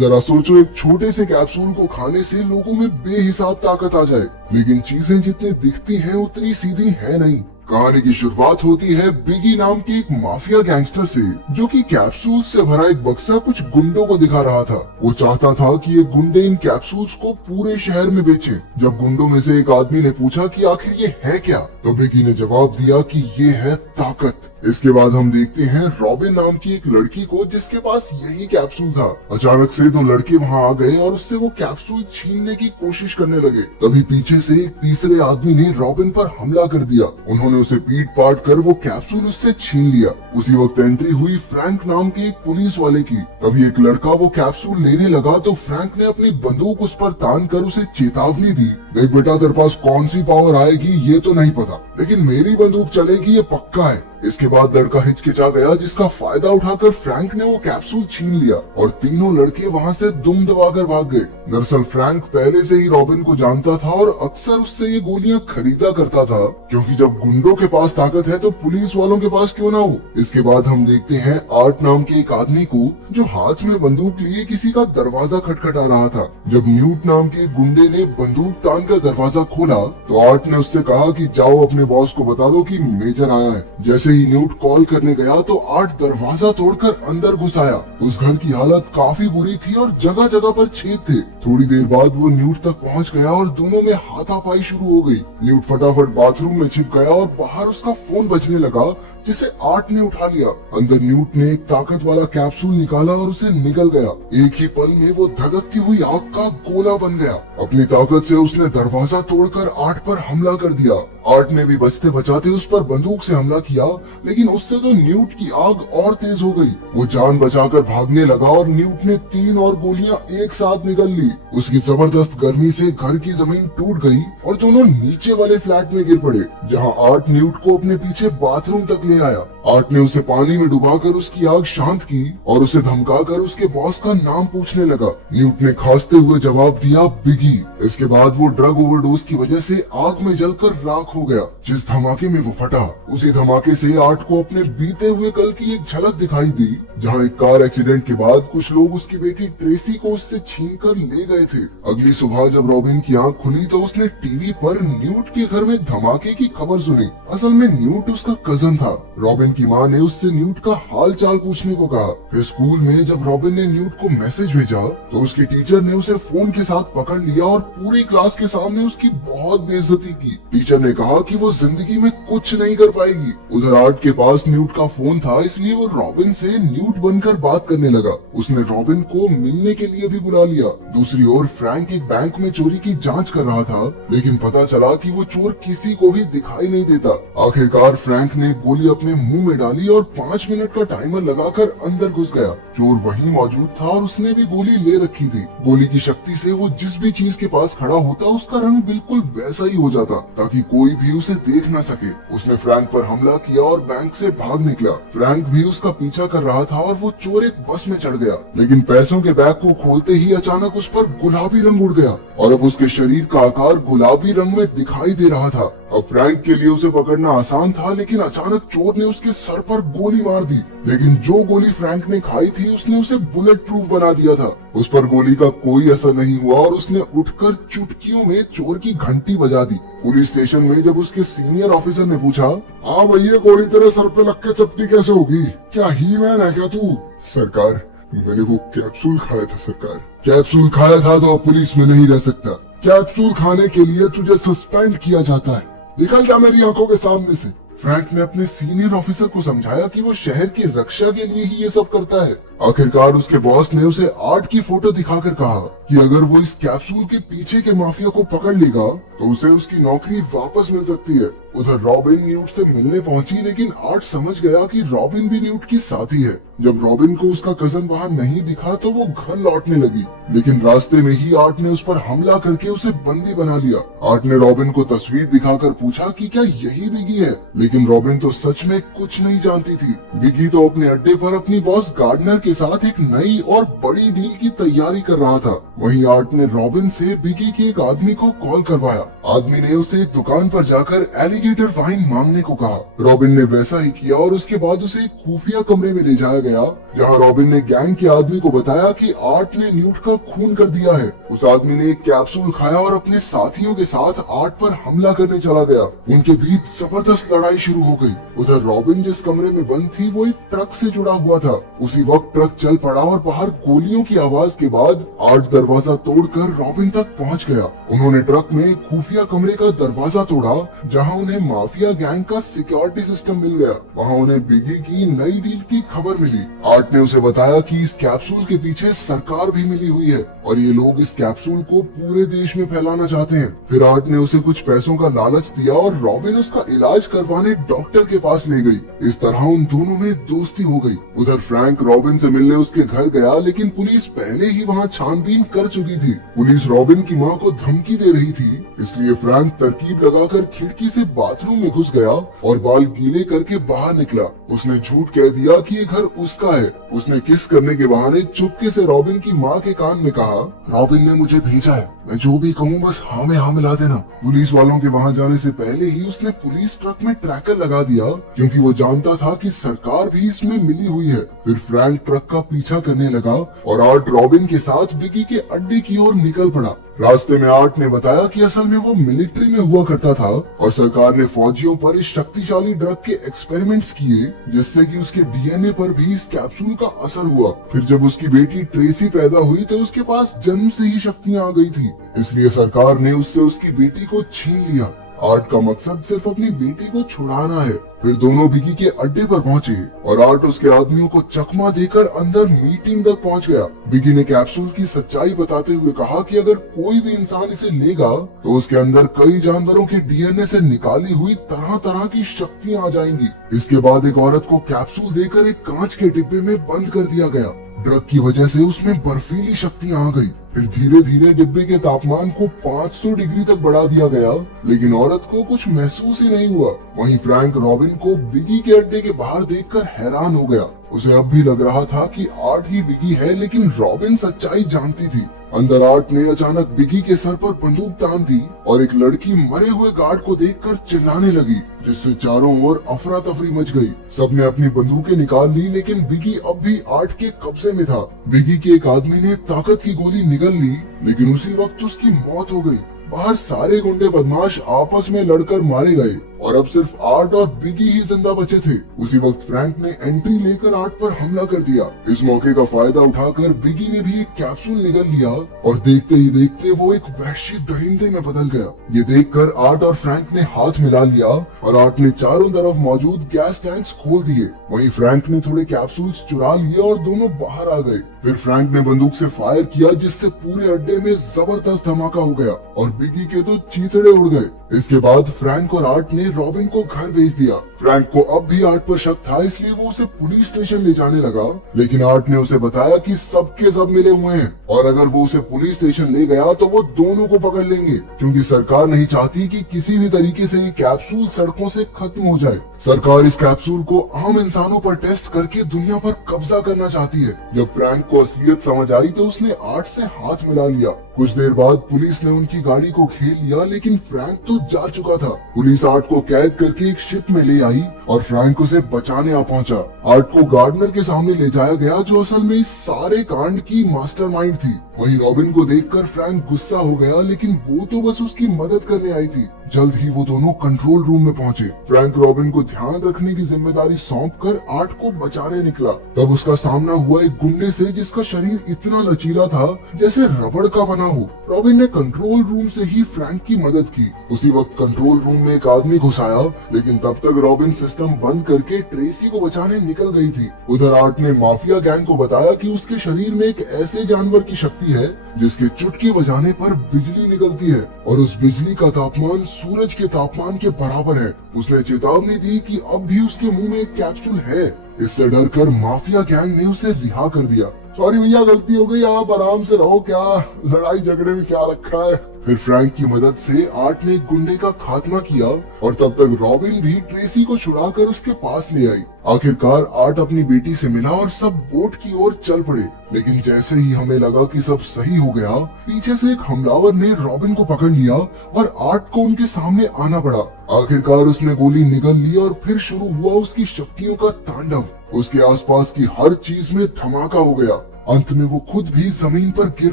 जरा सोचो, एक छोटे से कैप्सूल को खाने से लोगों में बेहिसाब ताकत आ जाए, लेकिन चीजें जितनी दिखती हैं उतनी सीधी है नहीं। कहानी की शुरुआत होती है बिगी नाम के एक माफिया गैंगस्टर से, जो कि कैप्सूल से भरा एक बक्सा कुछ गुंडों को दिखा रहा था। वो चाहता था कि ये गुंडे इन कैप्सूल्स को पूरे शहर में बेचें। जब गुंडों में से एक आदमी ने पूछा कि आखिर ये है क्या, तो बिगी ने जवाब दिया कि ये है ताकत। इसके बाद हम देखते हैं रॉबिन नाम की एक लड़की को, जिसके पास यही कैप्सूल था। अचानक से दो लड़के वहां आ गए और उससे वो कैप्सूल छीनने की कोशिश करने लगे। तभी पीछे से एक तीसरे आदमी ने रॉबिन पर हमला कर दिया। उन्होंने उसे पीट पाट कर वो कैप्सूल उससे छीन लिया। उसी वक्त एंट्री हुई फ्रैंक नाम के एक पुलिस वाले की। तभी एक लड़का वो कैप्सूल लेने लगा तो फ्रैंक ने अपनी बंदूक उस पर तान कर उसे चेतावनी दी, देख बेटा, तेरे पास कौन सी पावर आएगी ये तो नहीं पता, लेकिन मेरी बंदूक चलेगी ये पक्का है। इसके बाद लड़का हिचकिचा गया, जिसका फायदा उठाकर फ्रैंक ने वो कैप्सूल छीन लिया और तीनों लड़के वहां से दुम दबाकर भाग गए। दरअसल फ्रैंक पहले से ही रॉबिन को जानता था और अक्सर उससे ये गोलियां खरीदा करता था, क्योंकि जब गुंडों के पास ताकत है तो पुलिस वालों के पास क्यों ना हो। इसके बाद हम देखते हैं आर्ट नाम के एक आदमी को, जो हाथ में बंदूक लिए किसी का दरवाजा खटखटा रहा था। जब न्यूट नाम के गुंडे ने बंदूक तान कर दरवाजा खोला तो आर्ट ने उससे कहा कि जाओ अपने बॉस को बता दो कि मेजर आया है। जैसे ही न्यूट कॉल करने गया तो आर्ट दरवाजा तोड़कर अंदर घुस आया। उस घर की हालत काफी बुरी थी और जगह जगह पर छेद थे। थोड़ी देर बाद वो न्यूट तक पहुंच गया और दोनों में हाथापाई शुरू हो गई। न्यूट फटाफट बाथरूम में छिप गया और बाहर उसका फोन बजने लगा, जिसे आर्ट ने उठा लिया। अंदर न्यूट ने एक ताकत वाला कैप्सूल निकाला और उसे निगल गया। एक ही पल में वो धधकती हुई आग का गोला बन गया। अपनी ताकत से उसने दरवाजा तोड़कर आर्ट पर हमला कर दिया। आर्ट ने भी बचते बचाते उस पर बंदूक से हमला किया, लेकिन उससे तो न्यूट की आग और तेज हो गई। वो जान बचाकर भागने लगा और न्यूट ने 3 और गोलियां एक साथ निगल ली। उसकी जबरदस्त गर्मी से घर की जमीन टूट गई और दोनों नीचे वाले फ्लैट में गिर पड़े, जहां आर्ट न्यूट को अपने पीछे बाथरूम तक ले आया। आर्ट ने उसे पानी में डुबाकर उसकी आग शांत की और उसे धमकाकर उसके बॉस का नाम पूछने लगा। न्यूट ने खांसते हुए जवाब दिया, बिगी। इसके बाद वो ड्रग ओवरडोज की वजह से आग में जलकर राख हो गया। जिस धमाके में वो फटा, उसी धमाके से आर्ट को अपने बीते हुए कल की एक झलक दिखाई दी, जहां एक कार एक्सीडेंट के बाद कुछ लोग उसकी बेटी ट्रेसी को उससे छीनकर ले गए थे। अगली सुबह जब रॉबिन की आंख खुली तो उसने टीवी पर न्यूट के घर में धमाके की खबर सुनी। असल में न्यूट उसका कजन था। रॉबिन की माँ ने उससे न्यूट का हाल चाल पूछने को कहा। फिर स्कूल में जब रॉबिन ने न्यूट को मैसेज भेजा तो उसकी टीचर ने उसे फोन के साथ पकड़ लिया और पूरी क्लास के सामने उसकी बहुत बेइज्जती की। टीचर ने कहा कि वो जिंदगी में कुछ नहीं कर पाएगी। उधर आर्ट के पास न्यूट का फोन था, इसलिए वो रॉबिन से न्यूट बनकर बात करने लगा। उसने रॉबिन को मिलने के लिए भी बुला लिया। दूसरी ओर फ्रैंक एक बैंक में चोरी की जांच कर रहा था, लेकिन पता चला कि वो चोर किसी को भी दिखाई नहीं देता। आखिरकार फ्रैंक ने गोली अपने मुंह में डाली और 5 मिनट का टाइमर लगाकर अंदर घुस गया। चोर वहीं मौजूद था और उसने भी गोली ले रखी थी। गोली की शक्ति से वो जिस भी चीज के पास खड़ा होता उसका रंग बिल्कुल वैसा ही हो जाता, ताकि कोई भी उसे देख न सके। उसने फ्रैंक पर हमला किया और बैंक से भाग निकला। फ्रैंक भी उसका पीछा कर रहा था और वो चोर एक बस में चढ़ गया, लेकिन पैसों के बैग को खोलते ही अचानक उस पर गुलाबी रंग उड़ गया और अब उसके शरीर का आकार गुलाबी रंग में दिखाई दे रहा था। अब फ्रैंक के लिए उसे पकड़ना आसान था, लेकिन अचानक चोर ने उसके सर पर गोली मार दी। लेकिन जो गोली फ्रैंक ने खाई थी उसने उसे बुलेट प्रूफ बना दिया था। उस पर गोली का कोई असर नहीं हुआ और उसने उठकर चुटकियों में चोर की घंटी बजा दी। पुलिस स्टेशन में जब उसके सीनियर ऑफिसर ने पूछा, हाँ भैया, गोली तेरे सर पे लग के चपटी कैसे होगी? क्या ही मैन है क्या तू? सरकार, मैंने वो कैप्सूल खाया था सरकार। कैप्सूल खाया था तो पुलिस में नहीं रह सकता। कैप्सूल खाने के लिए तुझे सस्पेंड किया जाता है। निकल जा मेरी आंखों के सामने से। फ्रैंक ने अपने सीनियर ऑफिसर को समझाया कि वो शहर की रक्षा के लिए ही ये सब करता है। आखिरकार उसके बॉस ने उसे आर्ट की फोटो दिखाकर कहा कि अगर वो इस कैप्सूल के पीछे के माफिया को पकड़ लेगा तो उसे उसकी नौकरी वापस मिल सकती है। उधर रॉबिन न्यूट से मिलने पहुंची, लेकिन आर्ट समझ गया कि रॉबिन भी न्यूट की साथी है। जब रॉबिन को उसका कजन वहां नहीं दिखा तो वो घर लौटने लगी, लेकिन रास्ते में ही आर्ट ने उस पर हमला करके उसे बंदी बना लिया। आर्ट ने रॉबिन को तस्वीर दिखाकर पूछा कि क्या यही बिगी है, लेकिन रॉबिन तो सच में कुछ नहीं जानती थी। बिगी तो अपने अड्डे पर अपनी बॉस गार्डनर के साथ एक नई और बड़ी डील की तैयारी कर रहा था। वहीं आर्ट ने रॉबिन से बिगी के एक आदमी को कॉल करवाया आदमी ने उसे एक दुकान पर जाकर एलिगेटर वाइन मांगने को कहा। रॉबिन ने वैसा ही किया और उसके बाद उसे एक खुफिया कमरे में ले जाया गया, जहाँ रॉबिन ने गैंग के आदमी को बताया कि आर्ट ने न्यूट का खून कर दिया है। उस आदमी ने एक कैप्सूल खाया और अपने साथियों के साथ आर्ट पर हमला करने चला गया। उनके बीच जबरदस्त लड़ाई शुरू हो गई। उधर रॉबिन जिस कमरे में बंद थी वो एक ट्रक से जुड़ा हुआ था। उसी वक्त ट्रक चल पड़ा और बाहर गोलियों की आवाज के बाद आर्ट दरवाजा तोड़कर रॉबिन तक पहुंच गया। उन्होंने ट्रक में खुफिया कमरे का दरवाजा तोड़ा, जहां उन्हें माफिया गैंग का सिक्योरिटी सिस्टम मिल गया। वहां उन्हें बिगी की नई डील की खबर मिली। आर्ट ने उसे बताया कि इस कैप्सूल के पीछे सरकार भी मिली हुई है और ये लोग इस कैप्सूल को पूरे देश में फैलाना चाहते हैं। फिर आर्ट ने उसे कुछ पैसों का लालच दिया और रॉबिन उसका इलाज करवाने डॉक्टर के पास ले गई। इस तरह उन दोनों में दोस्ती हो गई। उधर फ्रैंक रॉबिन से मिलने उसके घर गया, लेकिन पुलिस पहले ही वहाँ छानबीन कर चुकी थी। पुलिस रॉबिन की माँ को धमकी दे रही थी, इसलिए फ्रैंक तरकीब लगाकर खिड़की से बाथरूम में घुस गया और बाल गीले करके बाहर निकला। उसने झूठ कह दिया कि ये घर उसका है। उसने किस करने के बहाने चुपके से रॉबिन की माँ के कान में कहा, रॉबिन ने मुझे भेजा है, मैं जो भी कहूँ बस हाँ में हाँ मिला देना। पुलिस वालों के वहाँ जाने से पहले ही उसने पुलिस ट्रक में ट्रैकर लगा दिया, क्योंकि वो जानता था कि सरकार भी इसमें मिली हुई है। फिर फ्रैंक ट्रक का पीछा करने लगा और आर्ट रॉबिन के साथ बिगी के अड्डे की ओर निकल पड़ा। रास्ते में आर्ट ने बताया कि असल में वो मिलिट्री में हुआ करता था और सरकार ने फौजियों पर इस शक्तिशाली ड्रग के एक्सपेरिमेंट्स किए, जिससे कि उसके डीएनए पर भी इस कैप्सूल का असर हुआ। फिर जब उसकी बेटी ट्रेसी पैदा हुई तो उसके पास जन्म से ही शक्तियाँ आ गई थी, इसलिए सरकार ने उससे उसकी बेटी को छीन लिया। आर्ट का मकसद सिर्फ अपनी बेटी को छुड़ाना है। फिर दोनों बिगी के अड्डे पर पहुंचे और आर्ट उसके आदमियों को चकमा देकर अंदर मीटिंग तक पहुंच गया। बिगी ने कैप्सूल की सच्चाई बताते हुए कहा कि अगर कोई भी इंसान इसे लेगा तो उसके अंदर कई जानवरों के डीएनए से निकाली हुई तरह तरह की शक्तियां आ जाएंगी। इसके बाद एक औरत को कैप्सूल देकर एक कांच के डिब्बे में बंद कर दिया गया। ड्रग की वजह से उसमें बर्फीली शक्तियां आ गई। फिर धीरे धीरे डिब्बे के तापमान को 500 डिग्री तक बढ़ा दिया गया, लेकिन औरत को कुछ महसूस ही नहीं हुआ। वहीं फ्रैंक रॉबिन को बिगी के अड्डे के बाहर देखकर हैरान हो गया। उसे अब भी लग रहा था कि आर्ट ही बिगी है, लेकिन रॉबिन सच्चाई जानती थी। अंदर आर्ट ने अचानक बिगी के सर पर बंदूक तान दी और एक लड़की मरे हुए गार्ड को देखकर चिल्लाने लगी, जिससे चारों ओर अफरा तफरी मच गई। सबने अपनी बंदूकें निकाल ली, लेकिन बिगी अब भी आर्ट के कब्जे में था। बिगी के एक आदमी ने ताकत की गोली निगल ली, लेकिन उसी वक्त उसकी मौत हो गई। बाहर सारे गुंडे बदमाश आपस में लड़कर मारे गए और अब सिर्फ आर्ट और बिगी ही जिंदा बचे थे। उसी वक्त फ्रैंक ने एंट्री लेकर आर्ट पर हमला कर दिया। इस मौके का फायदा उठाकर बिगी ने भी एक कैप्सूल निगल लिया और देखते ही देखते वो एक वहशी दरिंदे में बदल गया। ये देखकर आर्ट और फ्रैंक ने हाथ मिला लिया और आर्ट ने चारों तरफ मौजूद गैस टैंक्स खोल दिए। वहीं फ्रैंक ने थोड़े कैप्सूल्स चुरा लिए और दोनों बाहर आ गए। फिर फ्रैंक ने बंदूक से फायर किया, जिससे पूरे अड्डे में जबरदस्त धमाका हो गया और बिगी के तो चीथड़े उड़ गए। इसके बाद फ्रैंक और आर्ट ने रॉबिन को घर भेज दिया। फ्रैंक को अब भी आर्ट पर शक था, इसलिए वो उसे पुलिस स्टेशन ले जाने लगा, लेकिन आर्ट ने उसे बताया कि सबके सब मिले हुए हैं और अगर वो उसे पुलिस स्टेशन ले गया तो वो दोनों को पकड़ लेंगे, क्योंकि सरकार नहीं चाहती कि किसी भी तरीके से ये कैप्सूल सड़कों से खत्म हो जाए। सरकार इस कैप्सूल को आम इंसानों पर टेस्ट करके दुनिया पर कब्जा करना चाहती है। जब फ्रैंक को असलियत समझ आई तो उसने आर्ट से हाथ मिला लिया। कुछ देर बाद पुलिस ने उनकी गाड़ी को घेर लिया, लेकिन फ्रैंक तो जा चुका था। पुलिस आर्ट को कैद करके एक शिप में ले आई और फ्रैंक उसे बचाने आ पहुंचा। आर्ट को गार्डनर के सामने ले जाया गया, जो असल में इस सारे कांड की मास्टरमाइंड थी। वहीं रॉबिन को देखकर फ्रैंक गुस्सा हो गया, लेकिन वो तो बस उसकी मदद करने आई थी। जल्द ही वो दोनों कंट्रोल रूम में पहुंचे। फ्रैंक रॉबिन को ध्यान रखने की जिम्मेदारी सौंपकर आर्ट को बचाने निकला। तब उसका सामना हुआ एक गुंडे से, जिसका शरीर इतना लचीला था जैसे रबड़ का बना हो। रॉबिन ने कंट्रोल रूम से ही फ्रैंक की मदद की। उसी वक्त कंट्रोल रूम में एक आदमी घुस आया, लेकिन तब तक रॉबिन सिस्टम बंद करके ट्रेसी को बचाने निकल गई थी। उधर आर्ट ने माफिया गैंग को बताया कि उसके शरीर में एक ऐसे जानवर की शक्ति है जिसके चुटकी बजाने पर बिजली निकलती है और उस बिजली का तापमान सूरज के तापमान के बराबर है। उसने चेतावनी दी कि अब भी उसके मुंह में एक कैप्सूल है। इससे डरकर माफिया गैंग ने उसे रिहा कर दिया। सॉरी भैया, गलती हो गई, आप आराम से रहो, क्या लड़ाई झगड़े में क्या रखा है। फिर फ्रैंक की मदद से आर्ट ने एक गुंडे का खात्मा किया और तब तक रॉबिन भी ट्रेसी को छुड़ाकर उसके पास ले आई। आखिरकार आर्ट अपनी बेटी से मिला और सब बोट की ओर चल पड़े। लेकिन जैसे ही हमें लगा कि सब सही हो गया, पीछे से एक हमलावर ने रॉबिन को पकड़ लिया और आर्ट को उनके सामने आना पड़ा। आखिरकार उसने गोली निगल ली और फिर शुरू हुआ उसकी शक्तियों का तांडव। उसके आसपास की हर चीज में धमाका हो गया। अंत में वो खुद भी जमीन पर गिर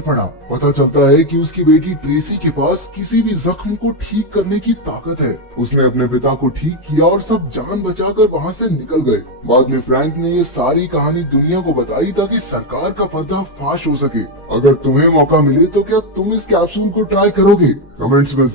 पड़ा। पता चलता है कि उसकी बेटी ट्रेसी के पास किसी भी जख्म को ठीक करने की ताकत है। उसने अपने पिता को ठीक किया और सब जान बचाकर वहाँ से निकल गए। बाद में फ्रैंक ने ये सारी कहानी दुनिया को बताई ताकि सरकार का पर्दा फाश हो सके। अगर तुम्हें मौका मिले तो क्या तुम इस कैप्सूल को ट्राई करोगे? कमेंट्स में